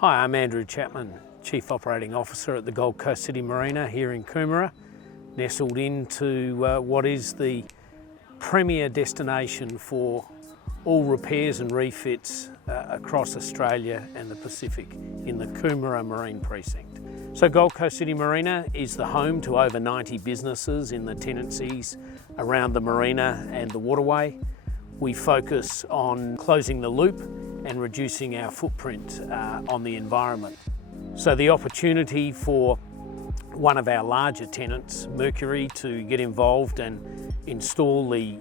Hi, I'm Andrew Chapman, Chief Operating Officer at the Gold Coast City Marina here in Coomera, nestled into what is the premier destination for all repairs and refits across Australia and the Pacific in the Coomera Marine Precinct. So Gold Coast City Marina is the home to over 90 businesses in the tenancies around the marina and the waterway. We focus on closing the loop and reducing our footprint on the environment. So the opportunity for one of our larger tenants, Mercury, to get involved and install the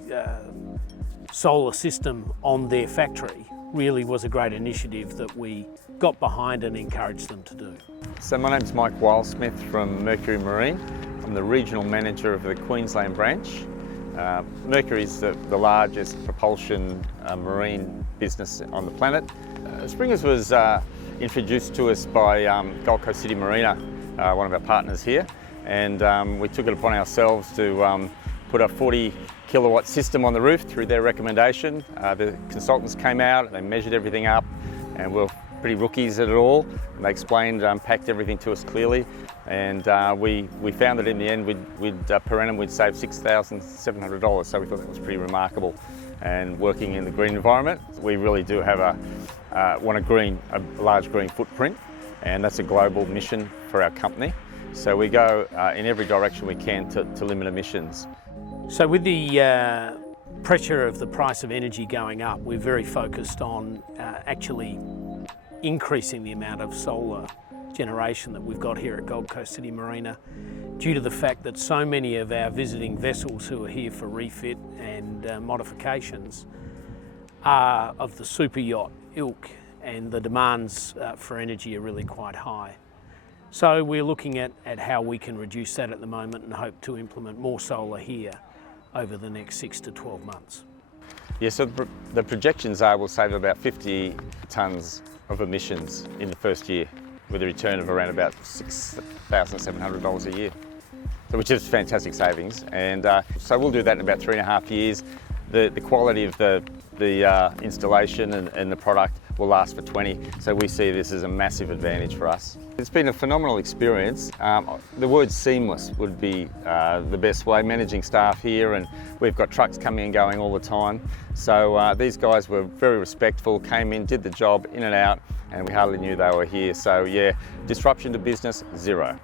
solar system on their factory really was a great initiative that we got behind and encouraged them to do. So my name's Mike Wildsmith from Mercury Marine. I'm the Regional Manager of the Queensland branch. Mercury is the largest propulsion marine business on the planet. Springers was introduced to us by Gold Coast City Marina, one of our partners here, and we took it upon ourselves to put a 40 kilowatt system on the roof through their recommendation. The consultants came out, they measured everything up, and we're pretty rookies at it all. And they explained, packed everything to us clearly, and we found that in the end per annum we'd save $6,700, so we thought that was pretty remarkable. And working in the green environment, we really do have a large green footprint, and that's a global mission for our company. So we go in every direction we can to limit emissions. So with the pressure of the price of energy going up, we're very focused on actually increasing the amount of solar generation that we've got here at Gold Coast City Marina, due to the fact that so many of our visiting vessels who are here for refit and modifications are of the super yacht ilk, and the demands for energy are really quite high. So we're looking at how we can reduce that at the moment and hope to implement more solar here over the next 6 to 12 months. Yeah, so the projections are we'll save about 50 tonnes of emissions in the first year, with a return of around about $6,700 a year, so which is fantastic savings. And so we'll do that in about 3.5 years. The quality of the installation and the product will last for 20, so we see this as a massive advantage for us. It's been a phenomenal experience. The word seamless would be the best way. Managing staff here, and we've got trucks coming and going all the time. So these guys were very respectful, came in, did the job, in and out, and we hardly knew they were here. So yeah, disruption to business, zero.